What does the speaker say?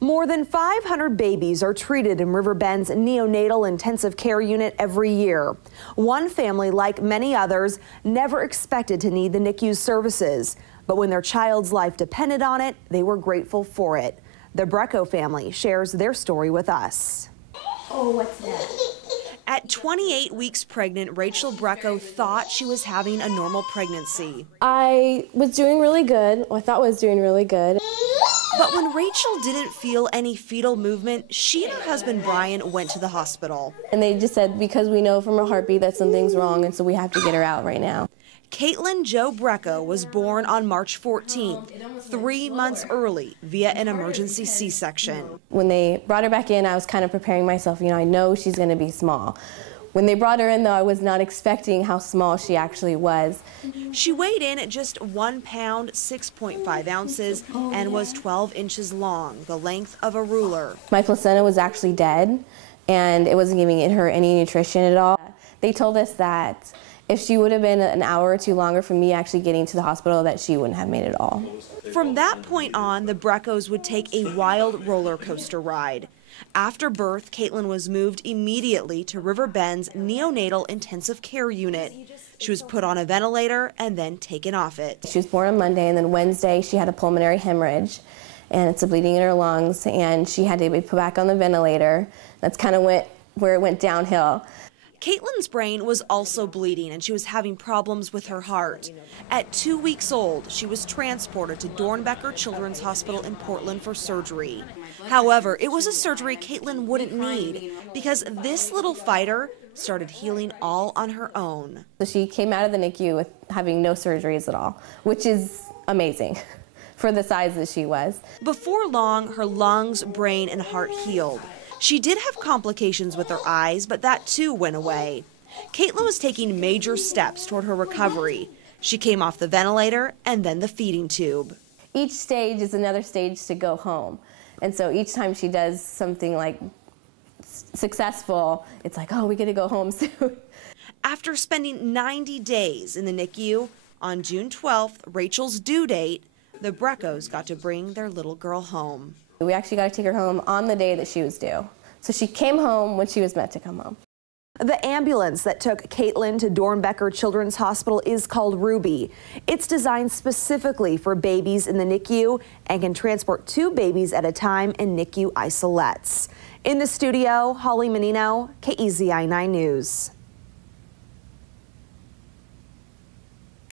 More than 500 babies are treated in Riverbend's neonatal intensive care unit every year. One family, like many others, never expected to need the NICU's services. But when their child's life depended on it, they were grateful for it. The Brecko family shares their story with us. Oh, what's that? At 28 weeks pregnant, Rachel Brecko thought she was having a normal pregnancy. I was doing really good. I thought I was doing really good. But when Rachel didn't feel any fetal movement, she and her husband Brian went to the hospital. And they just said, because we know from her heartbeat that something's wrong, and so we have to get her out right now. Caitlin Jo Brecko was born on March 14th, 3 months early, via an emergency C-section. When they brought her back in, I was kind of preparing myself. I know she's going to be small. When they brought her in, though, I was not expecting how small she actually was. She weighed in at just 1 pound, 6.5 ounces, and was 12 inches long, the length of a ruler. My placenta was actually dead, and it wasn't giving her any nutrition at all. They told us that if she would have been an hour or two longer from me actually getting to the hospital, that she wouldn't have made it all. From that point on, the Breckos would take a wild roller coaster ride. After birth, Caitlin was moved immediately to Riverbend's neonatal intensive care unit. She was put on a ventilator and then taken off it. She was born on Monday, and then Wednesday she had a pulmonary hemorrhage, and it's a bleeding in her lungs, and she had to be put back on the ventilator. That's kind of where it went downhill. Caitlin's brain was also bleeding, and she was having problems with her heart. At 2 weeks old, she was transported to Dornbecker Children's Hospital in Portland for surgery. However, it was a surgery Caitlin wouldn't need because this little fighter started healing all on her own. So she came out of the NICU with having no surgeries at all, which is amazing for the size that she was. Before long, her lungs, brain, and heart healed. She did have complications with her eyes, but that too went away. Caitlin was taking major steps toward her recovery. She came off the ventilator and then the feeding tube. Each stage is another stage to go home. And so each time she does something like successful, it's like, oh, we get to go home soon. After spending 90 days in the NICU, on June 12th, Rachel's due date, the Breckos got to bring their little girl home. We actually got to take her home on the day that she was due. So she came home when she was meant to come home. The ambulance that took Caitlin to Dornbecker Children's Hospital is called Ruby. It's designed specifically for babies in the NICU and can transport 2 babies at a time in NICU isolettes. In the studio, Holly Menino, KEZI 9 News.